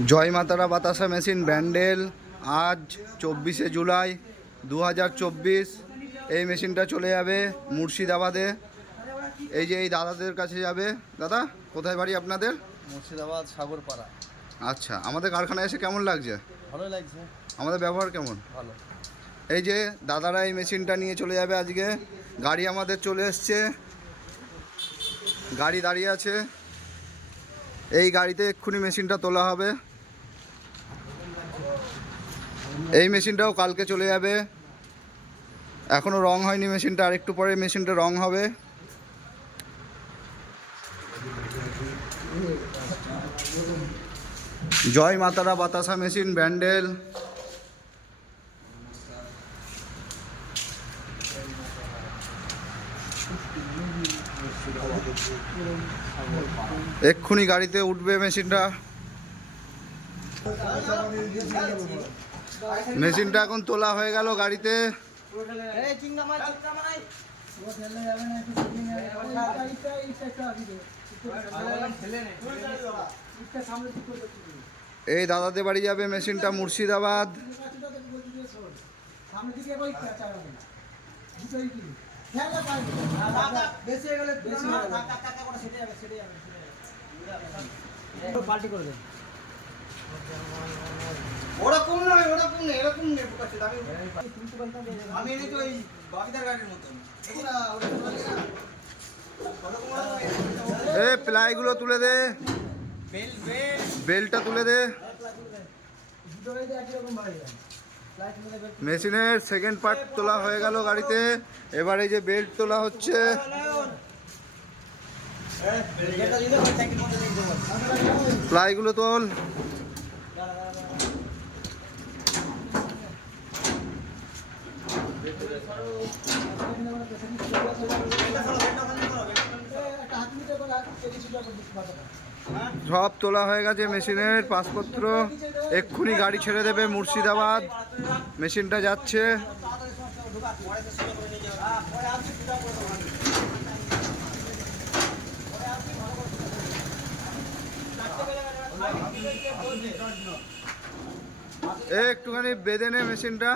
জয় মাতারা বাতাসা মেশিন ব্যান্ডেল আজ 24শে জুলাই 2024। এই মেশিনটা চলে যাবে মুর্শিদাবাদে। এই যে এই দাদাদের কাছে যাবে। দাদা, কোথায় বাড়ি আপনাদের? মুর্শিদাবাদ সাগরপাড়া। আচ্ছা, আমাদের কারখানায় এসে কেমন লাগছে? ভালো লাগছে। আমাদের ব্যবহার কেমন? ভালো। এই যে দাদারা এই মেশিনটা নিয়ে চলে যাবে আজকে। গাড়ি আমাদের চলে এসছে, গাড়ি দাঁড়িয়ে আছে। এই গাড়িতে এক্ষুনি মেশিনটা তোলা হবে। এই মেশিনটাও কালকে চলে যাবে। এখনও রং হয়নি মেশিনটা, আরেকটু পরে মেশিনটা রং হবে। জয় মাতারা বাতাসা মেশিন ব্যান্ডেল। এক্ষুনি গাড়িতে উঠবে মেশিনটা। মেশিনটা এখন তোলা হয়ে গেল গাড়িতে। এই দাদাদের বাড়ি যাবে মেশিনটা মুর্শিদাবাদ। ওরকম নয়, ওরকম নেই, এরকম নেই। আমি এনেছি ওই বাবিদার গাড়ির মতন। এ প্লাইগুলো তুলে দে, বেলটা তুলে দে। মেশিনের সেকেন্ড পার্ট তোলা হয়ে গেল গাড়িতে। এবার এই যে বেল্ট তোলা হচ্ছে। প্লাইগুলো তোল। সব তোলা হয়ে গেছে মেশিনের পাসপত্র। এক্ষুনি গাড়ি ছেড়ে দেবে মুর্শিদাবাদ। মেশিনটা যাচ্ছে। একটুখানি বেঁধে নে মেশিনটা।